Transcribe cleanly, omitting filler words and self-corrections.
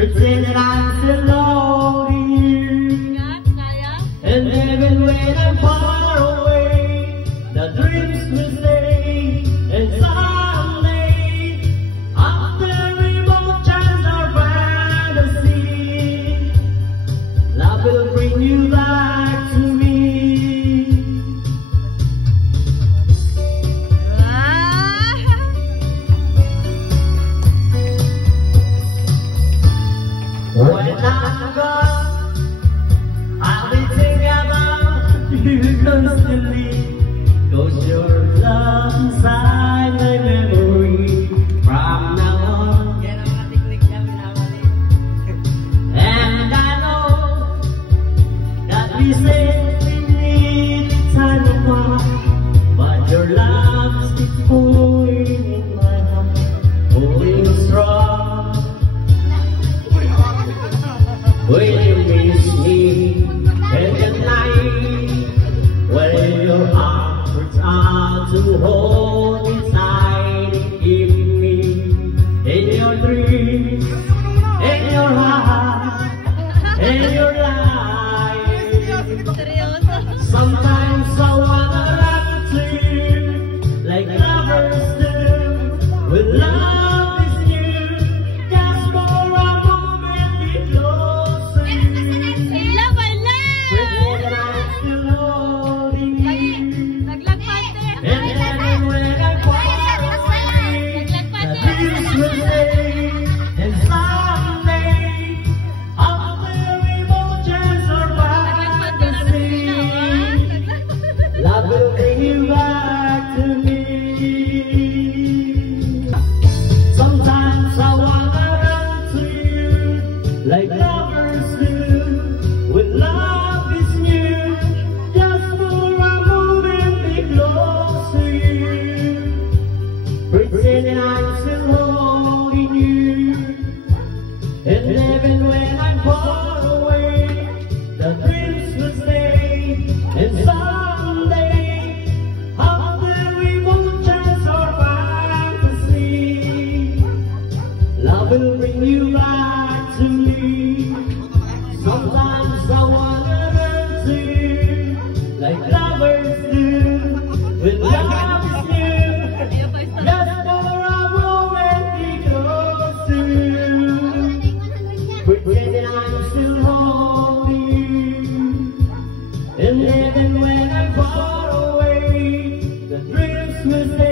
pretending I'm still holding you. And even when I'm far away, the dreams will stay. And someday, after emotions are fantasy, love will bring you back to me. When I'm gone, I'll be thinking about you constantly. 'Cause your love inside my memory from now on. And I know that we say we need time apart, but your love keeps going in my heart, going strong. Will you miss me in the night when your arms reach out to hold me tight and keep me in your dreams, in your heart, in your life? Sometimes I wanna run to you like lovers do, with love is new, just for a moment be close. Like lovers do, when love is new, just for a moment be close to you, pretending I'm still holding you. And even when I'm far away, the dreams will stay. And someday, after emotions or fantasy, love will bring you back to me. Sometimes I wanna run to you like lovers do, when love is new, just for a moment be close to you, pretending I'm still holding you. And even when I'm far away, the dreams will stay.